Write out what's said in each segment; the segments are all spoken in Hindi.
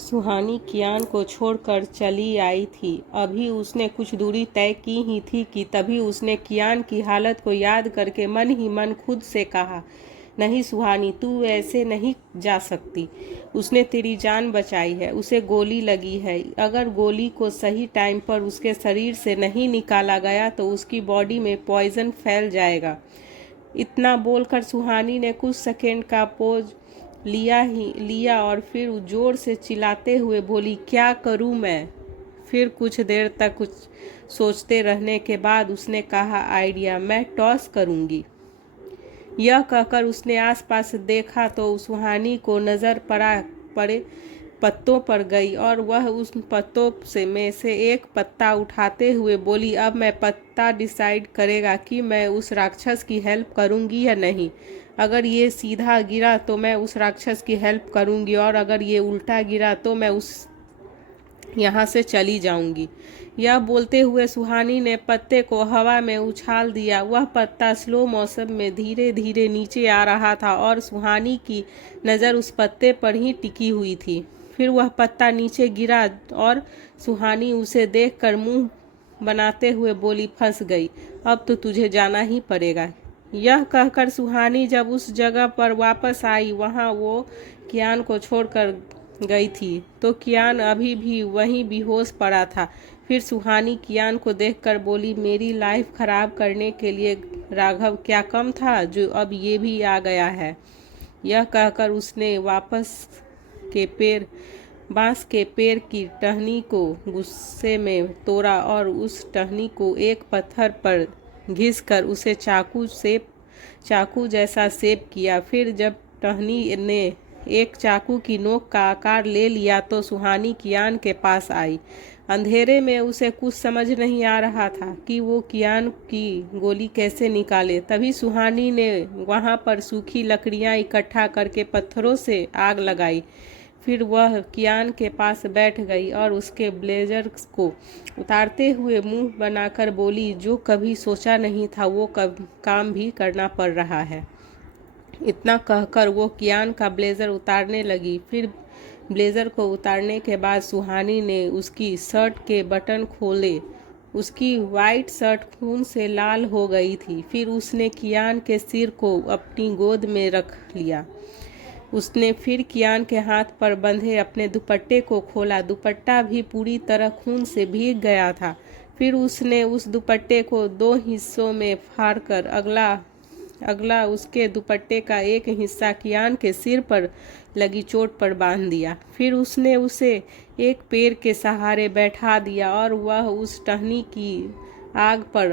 सुहानी कियान को छोड़कर चली आई थी। अभी उसने कुछ दूरी तय की ही थी कि तभी उसने कियान की हालत को याद करके मन ही मन खुद से कहा, नहीं सुहानी, तू ऐसे नहीं जा सकती। उसने तेरी जान बचाई है, उसे गोली लगी है। अगर गोली को सही टाइम पर उसके शरीर से नहीं निकाला गया तो उसकी बॉडी में पॉइजन फैल जाएगा। इतना बोलकर सुहानी ने कुछ सेकंड का पोज लिया और फिर जोर से चिल्लाते हुए बोली, क्या करूं मैं। फिर कुछ देर तक कुछ सोचते रहने के बाद उसने कहा, आइडिया, मैं टॉस करूंगी। यह कहकर उसने आसपास देखा तो सुहानी को नजर पड़े पत्तों पर गई और वह उस पत्तों में से एक पत्ता उठाते हुए बोली, अब मैं पत्ता डिसाइड करेगा कि मैं उस राक्षस की हेल्प करूंगी या नहीं। अगर ये सीधा गिरा तो मैं उस राक्षस की हेल्प करूंगी और अगर ये उल्टा गिरा तो मैं यहाँ से चली जाऊंगी। यह बोलते हुए सुहानी ने पत्ते को हवा में उछाल दिया। वह पत्ता स्लो मोशन में धीरे धीरे नीचे आ रहा था और सुहानी की नज़र उस पत्ते पर ही टिकी हुई थी। फिर वह पत्ता नीचे गिरा और सुहानी उसे देखकर मुंह बनाते हुए बोली, फंस गई, अब तो तुझे जाना ही पड़ेगा। यह कहकर सुहानी जब उस जगह पर वापस आई वहां वो कियान को छोड़कर गई थी तो कियान अभी भी वहीं बेहोश पड़ा था। फिर सुहानी कियान को देखकर बोली, मेरी लाइफ खराब करने के लिए राघव क्या कम था जो अब ये भी आ गया है। यह कहकर उसने बांस के पेड़ की टहनी को गुस्से में तोड़ा और उस टहनी को एक पत्थर पर घिसकर उसे चाकू जैसा शेप किया। फिर जब टहनी ने एक चाकू की नोक का आकार ले लिया तो सुहानी कियान के पास आई। अंधेरे में उसे कुछ समझ नहीं आ रहा था कि वो कियान की गोली कैसे निकाले। तभी सुहानी ने वहां पर सूखी लकड़ियां इकट्ठा करके पत्थरों से आग लगाई। फिर वह कियान के पास बैठ गई और उसके ब्लेजर को उतारते हुए मुंह बनाकर बोली, जो कभी सोचा नहीं था वो काम भी करना पड़ रहा है। इतना कहकर वो कियान का ब्लेजर उतारने लगी। फिर ब्लेजर को उतारने के बाद सुहानी ने उसकी शर्ट के बटन खोले। उसकी वाइट शर्ट खून से लाल हो गई थी। फिर उसने कियान के सिर को अपनी गोद में रख लिया। उसने फिर कियान के हाथ पर बंधे अपने दुपट्टे को खोला। दुपट्टा भी पूरी तरह खून से भीग गया था। फिर उसने उस दुपट्टे को दो हिस्सों में फाड़कर अगला उसके दुपट्टे का एक हिस्सा कियान के सिर पर लगी चोट पर बांध दिया। फिर उसने उसे एक पेड़ के सहारे बैठा दिया और वह उस टहनी की आग पर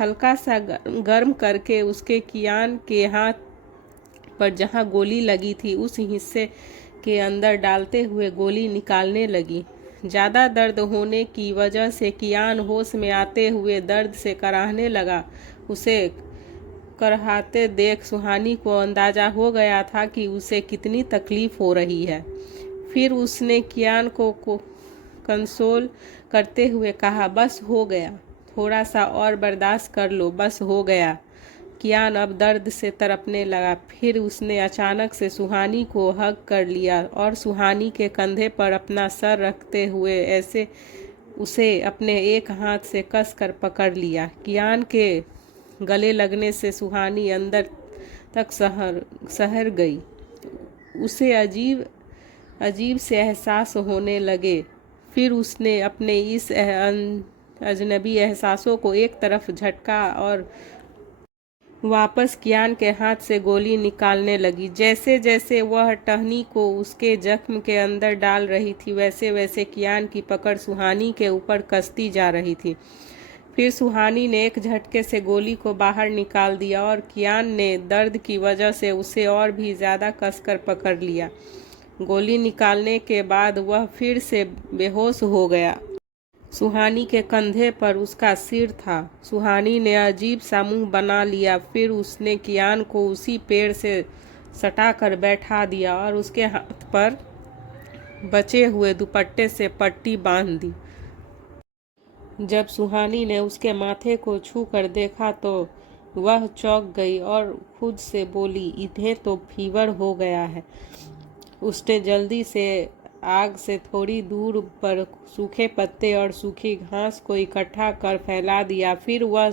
हल्का सा गर्म करके उसके कियान के हाथ पर जहां गोली लगी थी उस हिस्से के अंदर डालते हुए गोली निकालने लगी। ज़्यादा दर्द होने की वजह से कियान होश में आते हुए दर्द से कराहने लगा। उसे कराहते देख सुहानी को अंदाजा हो गया था कि उसे कितनी तकलीफ हो रही है। फिर उसने कियान को कंसोल करते हुए कहा, बस हो गया, थोड़ा सा और बर्दाश्त कर लो, बस हो गया। कियान अब दर्द से तड़पने लगा। फिर उसने अचानक से सुहानी को हग कर लिया और सुहानी के कंधे पर अपना सर रखते हुए ऐसे उसे अपने एक हाथ से कसकर पकड़ लिया। कियान के गले लगने से सुहानी अंदर तक सहर गई। उसे अजीब से एहसास होने लगे। फिर उसने अपने इस अजनबी एहसासों को एक तरफ झटका और वापस कियान के हाथ से गोली निकालने लगी। जैसे जैसे वह टहनी को उसके जख्म के अंदर डाल रही थी वैसे वैसे कियान की पकड़ सुहानी के ऊपर कसती जा रही थी। फिर सुहानी ने एक झटके से गोली को बाहर निकाल दिया और कियान ने दर्द की वजह से उसे और भी ज़्यादा कसकर पकड़ लिया। गोली निकालने के बाद वह फिर से बेहोश हो गया। सुहानी के कंधे पर उसका सिर था। सुहानी ने अजीब सा मुंह बना लिया। फिर उसने कियान को उसी पेड़ से सटाकर बैठा दिया और उसके हाथ पर बचे हुए दुपट्टे से पट्टी बांध दी। जब सुहानी ने उसके माथे को छू कर देखा तो वह चौंक गई और खुद से बोली, इन्हें तो फीवर हो गया है। उसने जल्दी से आग से थोड़ी दूर पर सूखे पत्ते और सूखी घास को इकट्ठा कर फैला दिया। फिर वह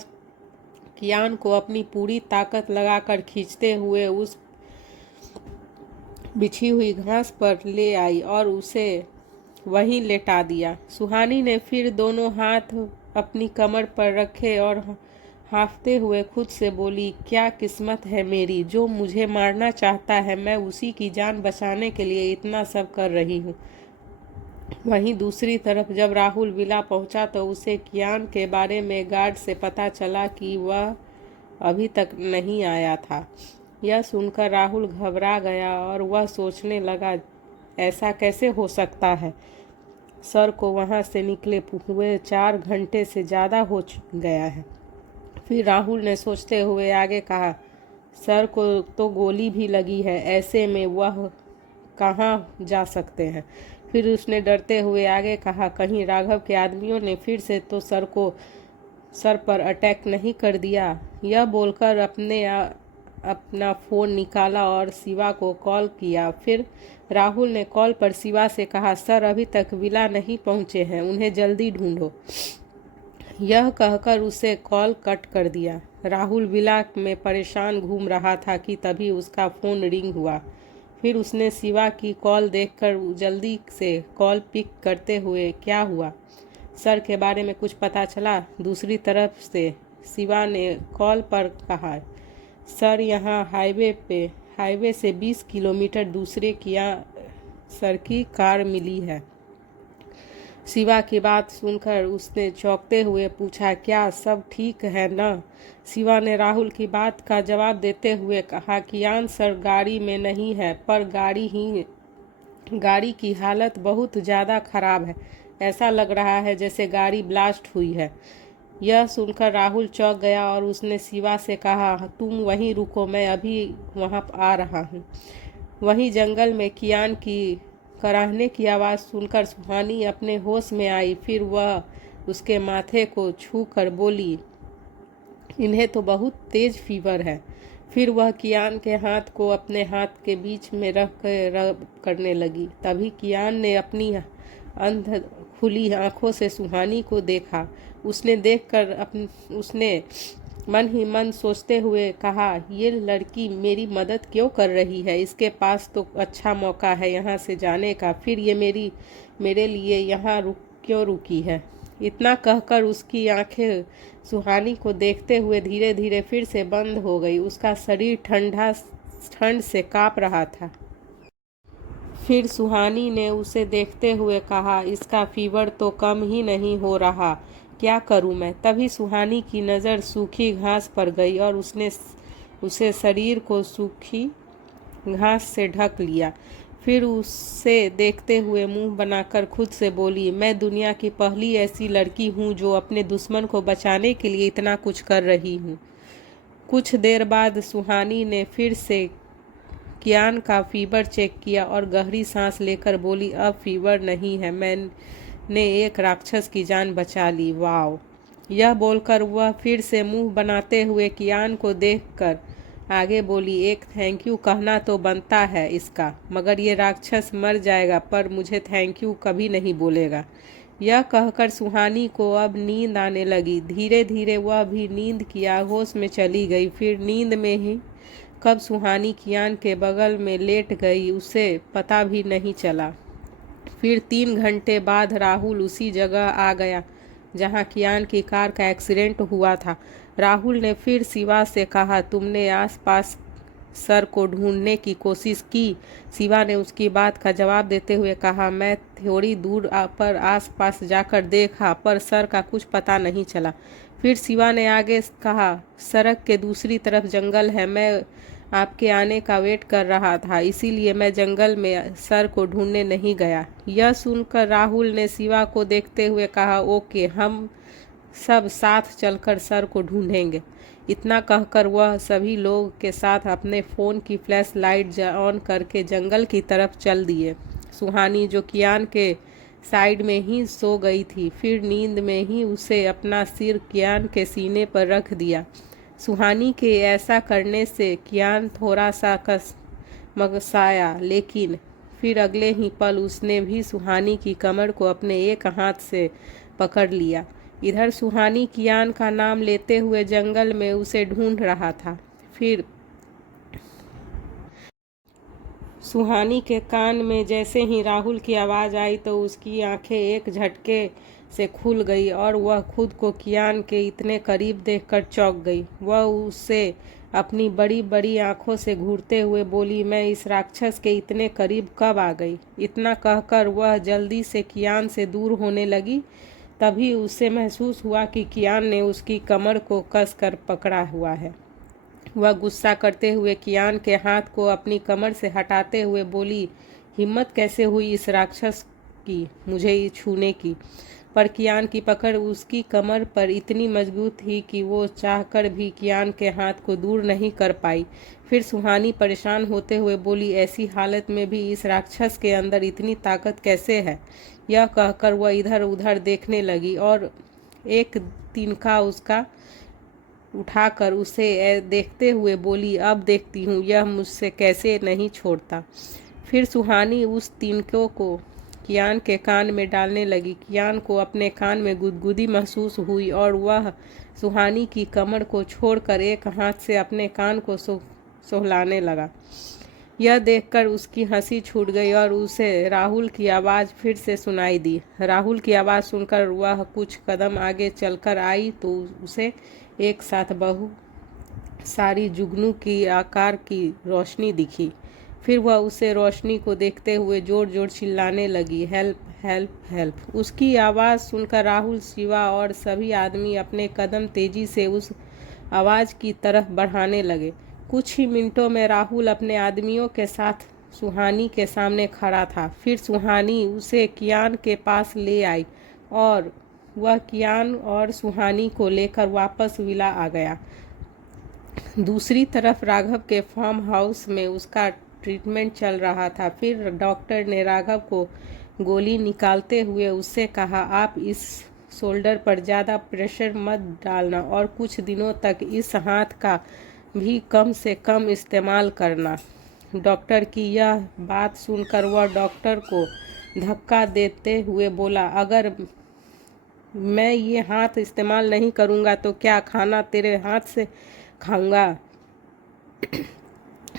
कियान को अपनी पूरी ताकत लगाकर खींचते हुए उस बिछी हुई घास पर ले आई और उसे वहीं लेटा दिया। सुहानी ने फिर दोनों हाथ अपनी कमर पर रखे और हांफते हुए खुद से बोली, क्या किस्मत है मेरी, जो मुझे मारना चाहता है मैं उसी की जान बचाने के लिए इतना सब कर रही हूँ। वहीं दूसरी तरफ जब राहुल विला पहुंचा तो उसे कियान के बारे में गार्ड से पता चला कि वह अभी तक नहीं आया था। यह सुनकर राहुल घबरा गया और वह सोचने लगा, ऐसा कैसे हो सकता है। सर को वहां से निकले हुए 4 घंटे से ज़्यादा हो गया है। फिर राहुल ने सोचते हुए आगे कहा, सर को तो गोली भी लगी है, ऐसे में वह कहाँ जा सकते हैं। फिर उसने डरते हुए आगे कहा, कहीं राघव के आदमियों ने फिर से तो सर पर अटैक नहीं कर दिया। यह बोलकर अपना फ़ोन निकाला और शिवा को कॉल किया। फिर राहुल ने कॉल पर शिवा से कहा, सर अभी तक विला नहीं पहुंचे हैं, उन्हें जल्दी ढूंढो। यह कहकर उसे कॉल कट कर दिया। राहुल विला में परेशान घूम रहा था कि तभी उसका फ़ोन रिंग हुआ। फिर उसने शिवा की कॉल देखकर जल्दी से कॉल पिक करते हुए, क्या हुआ, सर के बारे में कुछ पता चला। दूसरी तरफ से शिवा ने कॉल पर कहा, सर यहाँ हाईवे से 20 किलोमीटर दूसरे सर की कार मिली है। शिवा की बात सुनकर उसने चौंकते हुए पूछा, क्या सब ठीक है ना। शिवा ने राहुल की बात का जवाब देते हुए कहा, कियान सर गाड़ी में नहीं है, पर गाड़ी की हालत बहुत ज़्यादा खराब है। ऐसा लग रहा है जैसे गाड़ी ब्लास्ट हुई है। यह सुनकर राहुल चौंक गया और उसने शिवा से कहा, तुम वहीं रुको, मैं अभी वहां आ रहा हूँ। वहीं जंगल में कियान की कराहने की आवाज़ सुनकर सुहानी अपने होश में आई। फिर वह उसके माथे को छू कर बोली, इन्हें तो बहुत तेज फीवर है। फिर वह कियान के हाथ को अपने हाथ के बीच में रख कर रब करने लगी। तभी कियान ने अपनी अंध खुली आंखों से सुहानी को देखा। उसने मन ही मन सोचते हुए कहा, ये लड़की मेरी मदद क्यों कर रही है, इसके पास तो अच्छा मौका है यहाँ से जाने का, फिर ये मेरे लिए यहाँ क्यों रुकी है। इतना कहकर उसकी आंखें सुहानी को देखते हुए धीरे धीरे फिर से बंद हो गई। उसका शरीर ठंड से काँप रहा था। फिर सुहानी ने उसे देखते हुए कहा, इसका फीवर तो कम ही नहीं हो रहा, क्या करूं मैं। तभी सुहानी की नज़र सूखी घास पर गई और उसने उसे शरीर को सूखी घास से ढक लिया। फिर उसे देखते हुए मुंह बनाकर खुद से बोली, मैं दुनिया की पहली ऐसी लड़की हूँ जो अपने दुश्मन को बचाने के लिए इतना कुछ कर रही हूँ। कुछ देर बाद सुहानी ने फिर से कियान का फीवर चेक किया और गहरी सांस लेकर बोली, अब फीवर नहीं है, मैंने एक राक्षस की जान बचा ली, वाओ। यह बोलकर वह फिर से मुंह बनाते हुए कियान को देखकर आगे बोली, एक थैंक यू कहना तो बनता है इसका, मगर ये राक्षस मर जाएगा पर मुझे थैंक यू कभी नहीं बोलेगा। यह कहकर सुहानी को अब नींद आने लगी। धीरे धीरे वह भी नींद की आगोश में चली गई। फिर नींद में ही कब सुहानी कियान के बगल में लेट गई उसे पता भी नहीं चला। फिर 3 घंटे बाद राहुल उसी जगह आ गया जहां कियान की कार का एक्सीडेंट हुआ था। राहुल ने फिर शिवा से कहा, तुमने आसपास सर को ढूंढने की कोशिश की। शिवा ने उसकी बात का जवाब देते हुए कहा, मैं थोड़ी दूर पर आसपास जाकर देखा पर सर का कुछ पता नहीं चला। फिर शिवा ने आगे कहा, सड़क के दूसरी तरफ जंगल है, मैं आपके आने का वेट कर रहा था, इसीलिए मैं जंगल में सर को ढूंढने नहीं गया। यह सुनकर राहुल ने शिवा को देखते हुए कहा, ओके, हम सब साथ चलकर सर को ढूंढेंगे। इतना कहकर वह सभी लोग के साथ अपने फ़ोन की फ्लैश लाइट ऑन करके जंगल की तरफ चल दिए। सुहानी जो कियान के साइड में ही सो गई थी, फिर नींद में ही उसे अपना सिर कियान के सीने पर रख दिया। सुहानी के ऐसा करने से कियान थोड़ा सा मगसाया, लेकिन फिर अगले ही पल उसने भी सुहानी की कमर को अपने एक हाथ से पकड़ लिया। इधर सुहानी कियान का नाम लेते हुए जंगल में उसे ढूंढ रहा था। फिर सुहानी के कान में जैसे ही राहुल की आवाज़ आई तो उसकी आंखें एक झटके से खुल गई और वह खुद को कियान के इतने करीब देखकर चौंक गई। वह उसे अपनी बड़ी बड़ी आंखों से घूरते हुए बोली, मैं इस राक्षस के इतने करीब कब आ गई? इतना कहकर वह जल्दी से कियान से दूर होने लगी। तभी उसे महसूस हुआ कि कियान ने उसकी कमर को कसकर पकड़ा हुआ है। वह गुस्सा करते हुए कियान के हाथ को अपनी कमर से हटाते हुए बोली, हिम्मत कैसे हुई इस राक्षस की मुझे छूने की? पर कियान की पकड़ उसकी कमर पर इतनी मजबूत थी कि वो चाहकर भी कियान के हाथ को दूर नहीं कर पाई। फिर सुहानी परेशान होते हुए बोली, ऐसी हालत में भी इस राक्षस के अंदर इतनी ताकत कैसे है? यह कहकर वह इधर उधर देखने लगी और एक तिनका उसका उठाकर उसे देखते हुए बोली, अब देखती हूँ यह मुझसे कैसे नहीं छोड़ता। फिर सुहानी उस तिनकों को कियान के कान में डालने लगी। कियान को अपने कान में गुदगुदी महसूस हुई और वह सुहानी की कमर को छोड़कर एक हाथ से अपने कान को सहलाने लगा। यह देखकर उसकी हंसी छूट गई और उसे राहुल की आवाज़ फिर से सुनाई दी। राहुल की आवाज़ सुनकर वह कुछ कदम आगे चलकर आई तो उसे एक साथ सारी जुगनू की आकार की रोशनी दिखी। फिर वह उसे रोशनी को देखते हुए जोर जोर चिल्लाने लगी, हेल्प हेल्प हेल्प। उसकी आवाज़ सुनकर राहुल, शिवा और सभी आदमी अपने कदम तेजी से उस आवाज़ की तरफ बढ़ाने लगे। कुछ ही मिनटों में राहुल अपने आदमियों के साथ सुहानी के सामने खड़ा था। फिर सुहानी उसे कियान के पास ले आई और वह कियान और सुहानी को लेकर वापस विला आ गया। दूसरी तरफ राघव के फार्म हाउस में उसका ट्रीटमेंट चल रहा था। फिर डॉक्टर ने राघव को गोली निकालते हुए उससे कहा, आप इस शोल्डर पर ज़्यादा प्रेशर मत डालना और कुछ दिनों तक इस हाथ का भी कम से कम इस्तेमाल करना। डॉक्टर की यह बात सुनकर वह डॉक्टर को धक्का देते हुए बोला, अगर मैं ये हाथ इस्तेमाल नहीं करूँगा तो क्या खाना तेरे हाथ से खाऊंगा?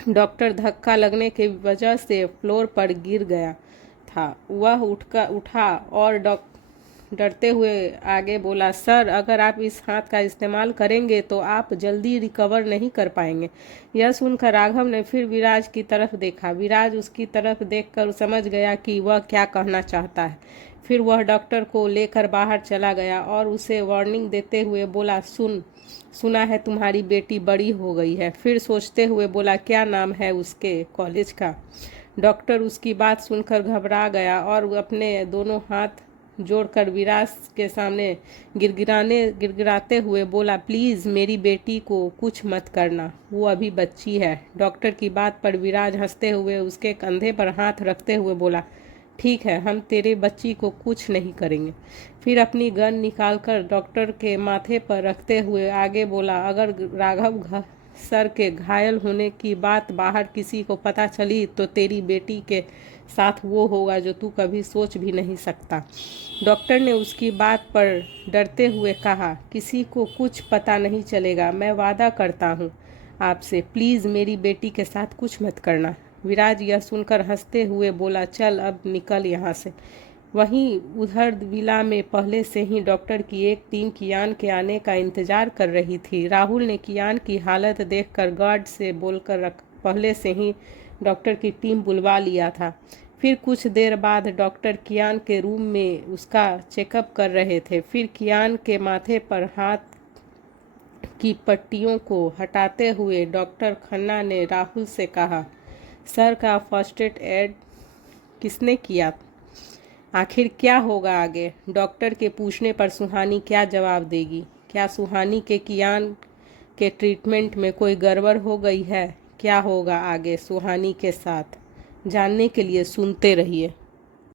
डॉक्टर धक्का लगने की वजह से फ्लोर पर गिर गया था। वह उठा और डरते हुए आगे बोला, सर अगर आप इस हाथ का इस्तेमाल करेंगे तो आप जल्दी रिकवर नहीं कर पाएंगे। यह सुनकर राघव ने फिर विराज की तरफ देखा। विराज उसकी तरफ देखकर समझ गया कि वह क्या कहना चाहता है। फिर वह डॉक्टर को लेकर बाहर चला गया और उसे वार्निंग देते हुए बोला, सुना है तुम्हारी बेटी बड़ी हो गई है। फिर सोचते हुए बोला, क्या नाम है उसके कॉलेज का? डॉक्टर उसकी बात सुनकर घबरा गया और अपने दोनों हाथ जोड़कर विराज के सामने गिड़गिड़ाते हुए बोला, प्लीज़ मेरी बेटी को कुछ मत करना, वो अभी बच्ची है। डॉक्टर की बात पर विराज हंसते हुए उसके कंधे पर हाथ रखते हुए बोला, ठीक है, हम तेरे बच्ची को कुछ नहीं करेंगे। फिर अपनी गन निकालकर डॉक्टर के माथे पर रखते हुए आगे बोला, अगर राघव सर के घायल होने की बात बाहर किसी को पता चली तो तेरी बेटी के साथ वो होगा जो तू कभी सोच भी नहीं सकता। डॉक्टर ने उसकी बात पर डरते हुए कहा, किसी को कुछ पता नहीं चलेगा, मैं वादा करता हूँ आपसे, प्लीज़ मेरी बेटी के साथ कुछ मत करना। विराज यह सुनकर हंसते हुए बोला, चल अब निकल यहाँ से। वहीं उधर विला में पहले से ही डॉक्टर की एक टीम कियान के आने का इंतजार कर रही थी। राहुल ने कियान की हालत देखकर गार्ड से बोलकर पहले से ही डॉक्टर की टीम बुलवा लिया था। फिर कुछ देर बाद डॉक्टर कियान के रूम में उसका चेकअप कर रहे थे। फिर कियान के माथे पर हाथ की पट्टियों को हटाते हुए डॉक्टर खन्ना ने राहुल से कहा, सर का फर्स्ट एड किसने किया? आखिर क्या होगा आगे? डॉक्टर के पूछने पर सुहानी क्या जवाब देगी? क्या सुहानी के कियान के ट्रीटमेंट में कोई गड़बड़ हो गई है? क्या होगा आगे सुहानी के साथ? जानने के लिए सुनते रहिए।